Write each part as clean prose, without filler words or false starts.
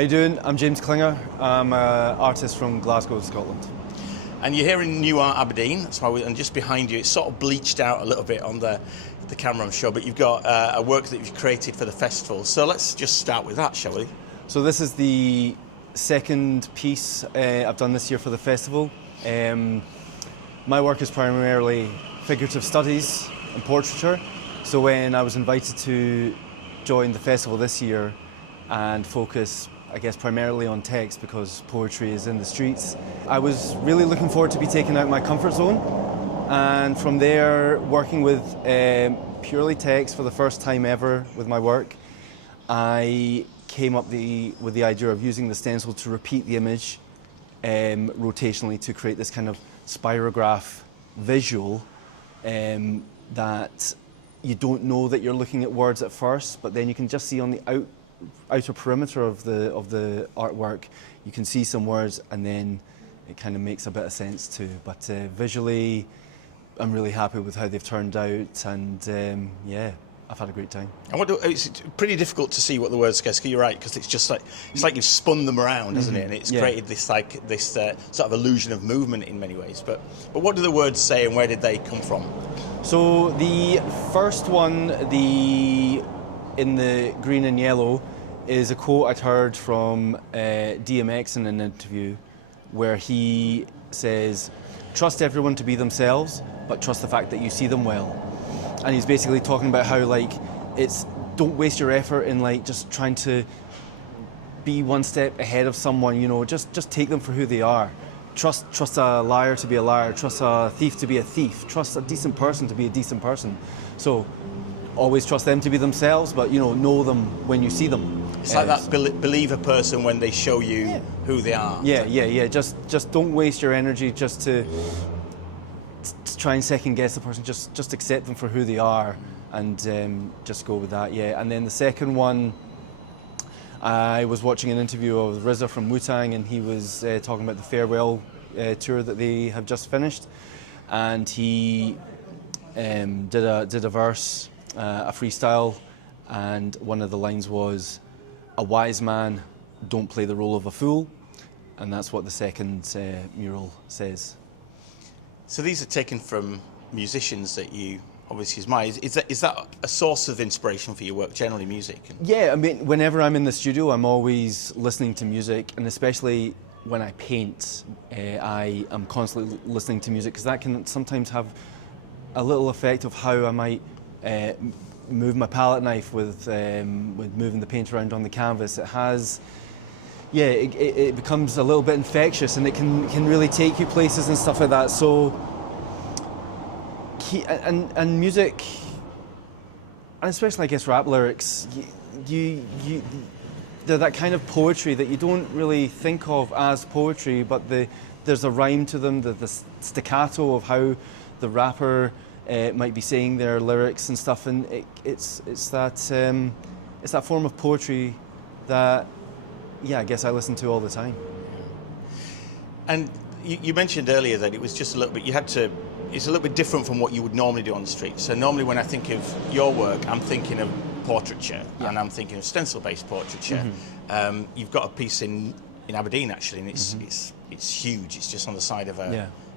How you doing? I'm James Klinge. I'm an artist from Glasgow, Scotland. And you're here in Nuart Aberdeen. That's why and just behind you, it's sort of bleached out a little bit on the camera, I'm sure, but you've got a work that you've created for the festival. So let's just start with that, shall we? So this is the second piece I've done this year for the festival. My work is primarily figurative studies and portraiture. So when I was invited to join the festival this year and focus, I guess, primarily on text because poetry is in the streets, I was really looking forward to be taken out of my comfort zone. And from there, working with purely text for the first time ever with my work, I came up with the idea of using the stencil to repeat the image rotationally to create this kind of spirograph visual that you don't know that you're looking at words at first, but then you can just see on the outer perimeter of the artwork, you can see some words, and then it kind of makes a bit of sense too. But visually, I'm really happy with how they've turned out, and yeah, I've had a great time. And it's pretty difficult to see what the words are. You're right, because it's like you've spun them around, hasn't it? And it's created this sort of illusion of movement in many ways. But what do the words say, and where did they come from? So the first one, in the green and yellow, is a quote I'd heard from DMX in an interview, where he says, "Trust everyone to be themselves, but trust the fact that you see them well." And he's basically talking about how, like, don't waste your effort in, like, just trying to be one step ahead of someone, you know, just take them for who they are. Trust a liar to be a liar, trust a thief to be a thief, trust a decent person to be a decent person. So always trust them to be themselves, but, you know them when you see them. It's like that believe a person when they show you who they are. Yeah. Just don't waste your energy just to try and second guess the person. Just accept them for who they are, and just go with that. Yeah. And then the second one, I was watching an interview of RZA from Wu-Tang, and he was talking about the farewell tour that they have just finished, and he did a verse, a freestyle, and one of the lines was, "A wise man don't play the role of a fool," and that's what the second mural says. So these are taken from musicians that you obviously admire. Is that a source of inspiration for your work, generally music? Yeah, I mean, whenever I'm in the studio, I'm always listening to music, and especially when I paint, I am constantly listening to music, because that can sometimes have a little effect of how I might move my palette knife with moving the paint around on the canvas. It has, it becomes a little bit infectious, and it can really take you places and stuff like that. So, and music, and especially I guess rap lyrics, they're that kind of poetry that you don't really think of as poetry, but there's a rhyme to them, the staccato of how the rapper might be saying their lyrics and stuff, and it's that form of poetry that, I guess I listen to all the time. And you mentioned earlier that it was just a little bit, it's a little bit different from what you would normally do on the street. So normally when I think of your work, I'm thinking of portraiture, and I'm thinking of stencil-based portraiture. Mm-hmm. You've got a piece in Aberdeen, actually, and it's huge. It's just on the side of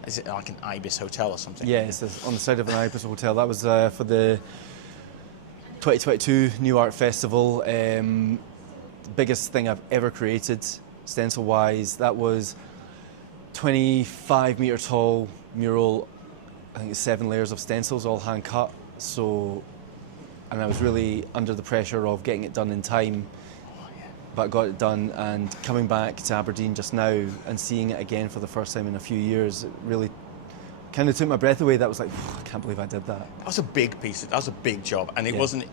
is it like an Ibis hotel or something? Yeah, it's on the side of an Ibis hotel. That was for the 2022 Nuart Festival. The biggest thing I've ever created, stencil-wise. That was 25 metre tall mural. I think it's 7 layers of stencils, all hand cut. And I was really under the pressure of getting it done in time, but got it done. And coming back to Aberdeen just now and seeing it again for the first time in a few years, it really kind of took my breath away. That was like, I can't believe I did that. That was a big piece. That was a big job, and it wasn't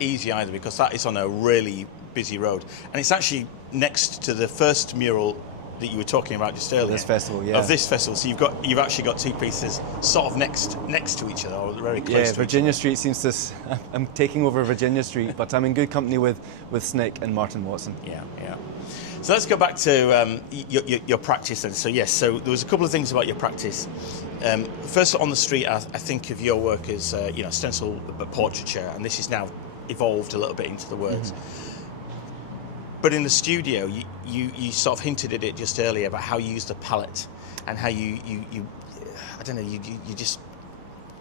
easy either, because that is on a really busy road, and it's actually next to the first mural that you were talking about just earlier. This festival, Of this festival. So you've actually got two pieces sort of next to each other, or very close to each other. Virginia Street seems to... I'm taking over Virginia Street, but I'm in good company with Snick and Martin Watson. Yeah. So let's go back to your practice then. So yes, so there was a couple of things about your practice. First, on the street, I think of your work as stencil portraiture, and this has now evolved a little bit into the words. But in the studio, you sort of hinted at it just earlier about how you use the palette and how you I don't know, you just,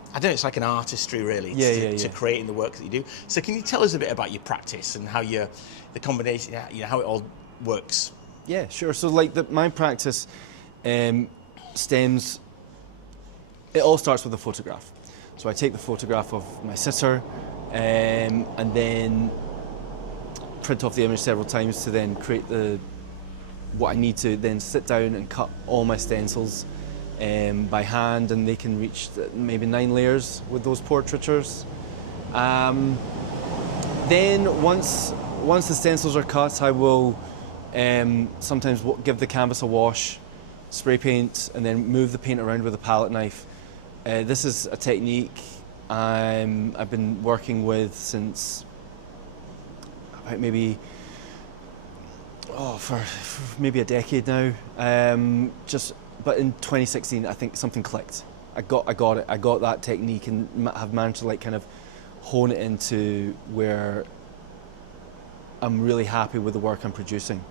I don't know, it's like an artistry really to creating the work that you do. So can you tell us a bit about your practice and how the combination, you know, how it all works? Yeah, sure. So like my practice stems, it all starts with a photograph. So I take the photograph of my sitter and then print off the image several times to then create what I need to then sit down and cut all my stencils by hand, and they can reach maybe 9 layers with those portraitures. Then once the stencils are cut, I will sometimes give the canvas a wash, spray paint, and then move the paint around with a palette knife. This is a technique I've been working with since about maybe for maybe a decade now. But in 2016, I think something clicked. I got it. I got that technique and have managed to like kind of hone it into where I'm really happy with the work I'm producing.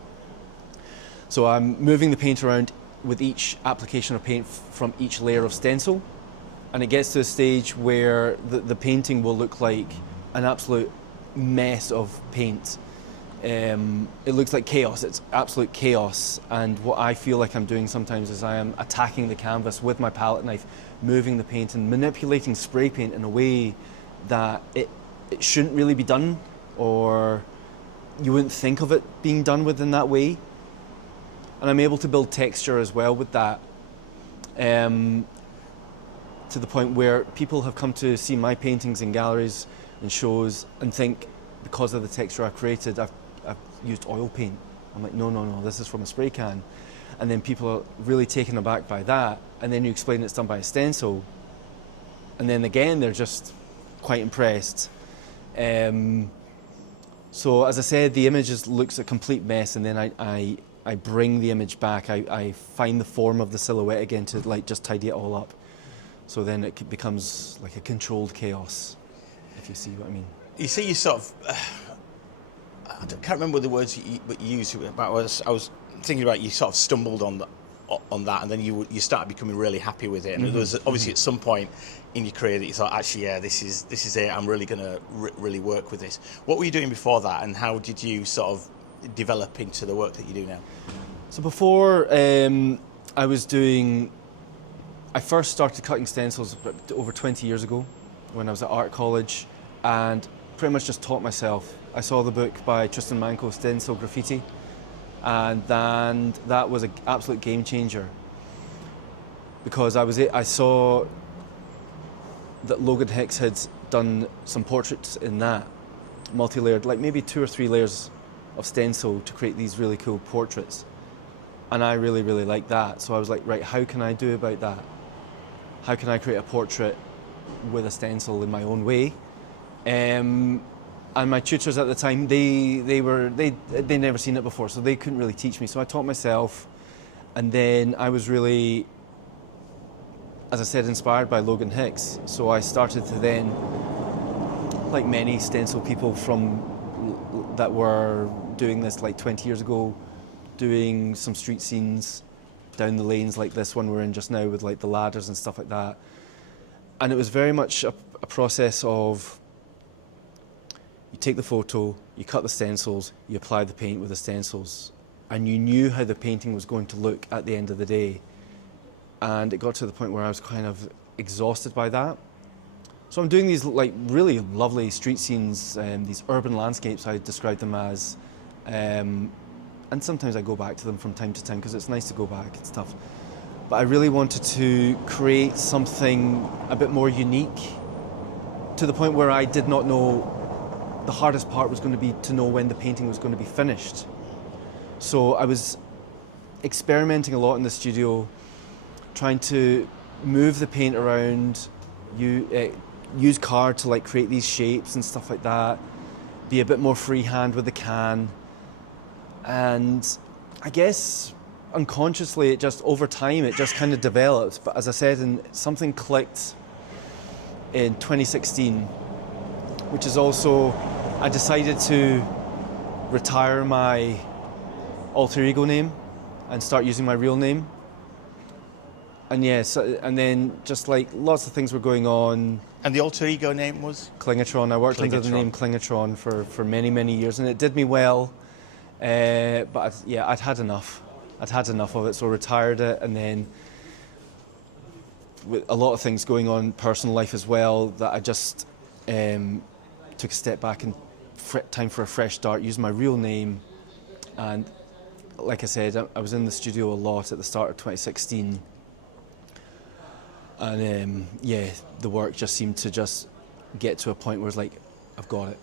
So I'm moving the paint around with each application of paint from each layer of stencil, and it gets to a stage where the painting will look like an absolute mess of paint. It looks like chaos, it's absolute chaos, and what I feel like I'm doing sometimes is I am attacking the canvas with my palette knife, moving the paint and manipulating spray paint in a way that it shouldn't really be done, or you wouldn't think of it being done within that way. And I'm able to build texture as well with that, to the point where people have come to see my paintings in galleries and shows and think, because of the texture I've created, I've used oil paint. I'm like, no, this is from a spray can. And then people are really taken aback by that, and then you explain it's done by a stencil, and then again they're just quite impressed. So as I said, the image looks a complete mess, and then I bring the image back. I find the form of the silhouette again to like just tidy it all up. So then it becomes like a controlled chaos, if you see what I mean. You see, you sort of, I can't remember the words you used about. I was thinking about, you sort of stumbled on that, and then you started becoming really happy with it. And there was obviously at some point in your career that you thought, actually, yeah, this is it. I'm really going to really work with this. What were you doing before that, and how did you sort of develop into the work that you do now? So before, I first started cutting stencils over 20 years ago when I was at art college, and pretty much just taught myself. I saw the book by Tristan Manco, Stencil Graffiti, and then that was an absolute game changer, because I saw that Logan Hicks had done some portraits in that, multi-layered, like maybe 2 or 3 layers of stencil to create these really cool portraits. And I really, really liked that. So I was like, right, how can I do about that? How can I create a portrait with a stencil in my own way? And my tutors at the time, they'd never seen it before, so they couldn't really teach me. So I taught myself, and then I was really, as I said, inspired by Logan Hicks. So I started to then, like many stencil people that were doing this like 20 years ago, doing some street scenes down the lanes like this one we're in just now with like the ladders and stuff like that. And it was very much a process of, you take the photo, you cut the stencils, you apply the paint with the stencils, and you knew how the painting was going to look at the end of the day. And it got to the point where I was kind of exhausted by that. So I'm doing these like really lovely street scenes, these urban landscapes, I describe them as, and sometimes I go back to them from time to time because it's nice to go back and stuff. But I really wanted to create something a bit more unique, to the point where I did not know. The hardest part was going to be to know when the painting was going to be finished. So I was experimenting a lot in the studio, trying to move the paint around, use card to like create these shapes and stuff like that, be a bit more freehand with the can. And I guess unconsciously, it just over time, it just kind of developed. But as I said, something clicked in 2016, which is also, I decided to retire my alter ego name and start using my real name. And and then just like lots of things were going on. And the alter ego name was? Klingetron. I worked under the name Klingetron for many, many years, and it did me well. But I'd had enough. I'd had enough of it, so I retired it, and then with a lot of things going on in personal life as well, that I just took a step back and time for a fresh start, used my real name. And like I said, I was in the studio a lot at the start of 2016. And the work just seemed to just get to a point where it's like, I've got it.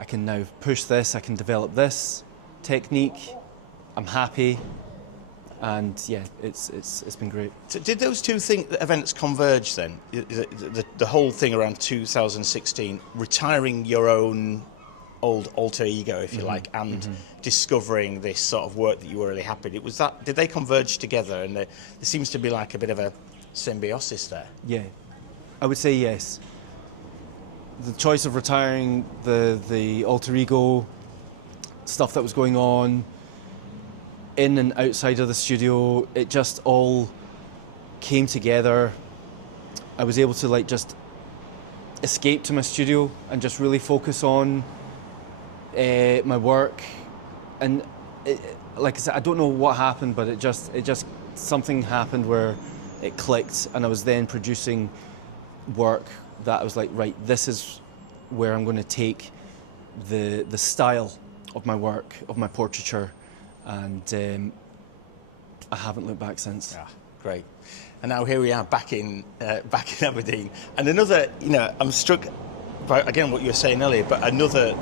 I can now push this, I can develop this technique, I'm happy, and yeah, it's been great. So did those two events converge then? The whole thing around 2016, retiring your own old alter ego, if you like, and discovering this sort of work that you were really happy with. Did they converge together? And there seems to be like a bit of a symbiosis there. Yeah, I would say yes. The choice of retiring the alter ego stuff that was going on in and outside of the studio, it just all came together. I was able to like just escape to my studio and just really focus on my work. And like I said, I don't know what happened, but it just something happened where it clicked, and I was then producing work that I was like, right, this is where I'm going to take the style of my work, of my portraiture, and I haven't looked back since. Yeah, great. And now here we are back in Aberdeen, and another, I'm struck by again what you were saying earlier, but another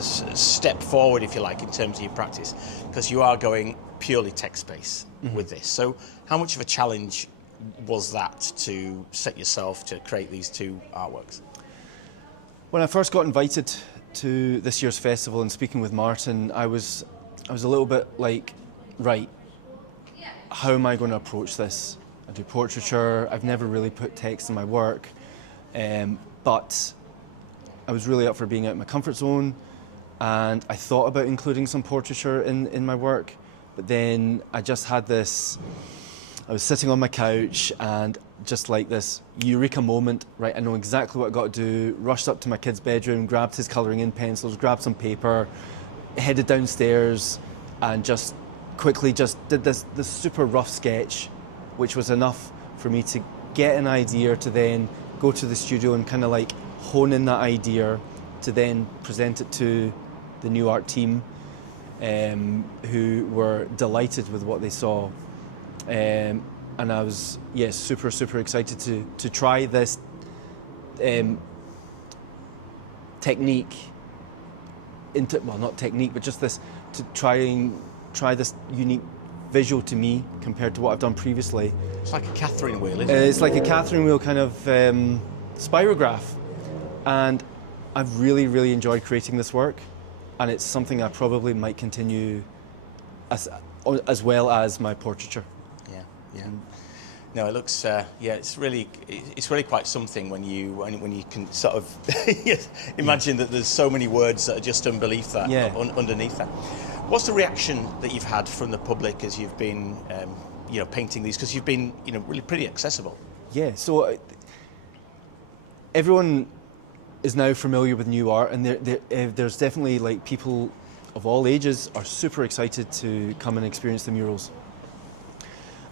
step forward, if you like, in terms of your practice, because you are going purely text-based with this. So how much of a challenge was that to set yourself to create these two artworks? When I first got invited to this year's festival and speaking with Martin, I was a little bit like, right, how am I going to approach this? I do portraiture, I've never really put text in my work, but I was really up for being out of my comfort zone, and I thought about including some portraiture in my work, but then I just had this, I was sitting on my couch and just like this eureka moment, right, I know exactly what I got to do, rushed up to my kid's bedroom, grabbed his colouring in pencils, grabbed some paper, headed downstairs and just quickly just did this super rough sketch, which was enough for me to get an idea to then go to the studio and kind of like hone in that idea to then present it to the Nuart team, who were delighted with what they saw. And I was, super, super excited to try this technique not technique, but just this, to try this unique visual to me compared to what I've done previously. It's like a Catherine wheel, isn't it? It's like a Catherine wheel kind of spirograph. And I've really, really enjoyed creating this work. And it's something I probably might continue as well as my portraiture. Yeah. No, it looks. It's really quite something when you can sort of imagine that there's so many words that are just underneath that. Underneath that. What's the reaction that you've had from the public as you've been, painting these? Because you've been, really pretty accessible. Yeah. So everyone is now familiar with Nuart, and there's definitely like people of all ages are super excited to come and experience the murals.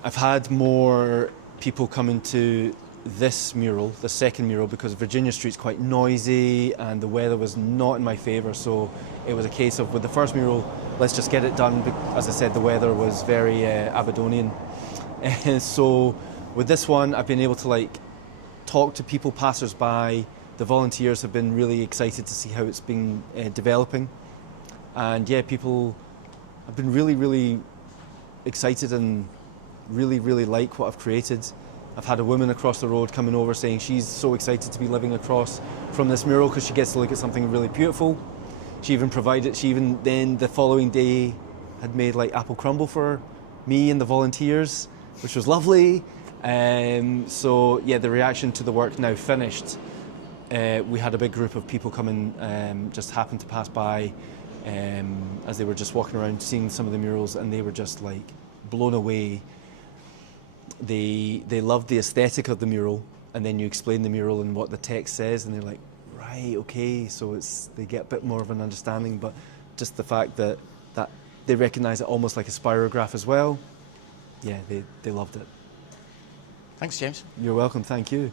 I've had more people come into this mural, the second mural, because Virginia Street's quite noisy and the weather was not in my favour, so it was a case of, with the first mural, let's just get it done. As I said, the weather was very Aberdonian. And so with this one, I've been able to talk to people, passers-by. The volunteers have been really excited to see how it's been developing. And people have been really, really excited and really, really like what I've created. I've had a woman across the road coming over saying she's so excited to be living across from this mural because she gets to look at something really beautiful. She even then the following day had made apple crumble for me and the volunteers, which was lovely. The reaction to the work now finished. We had a big group of people coming, just happened to pass by, as they were just walking around seeing some of the murals, and they were just like blown away. They loved the aesthetic of the mural, and then you explain the mural and what the text says, and they're like, right, okay, so they get a bit more of an understanding. But just the fact that they recognise it almost like a spirograph as well, yeah, they loved it. Thanks, James. You're welcome, thank you.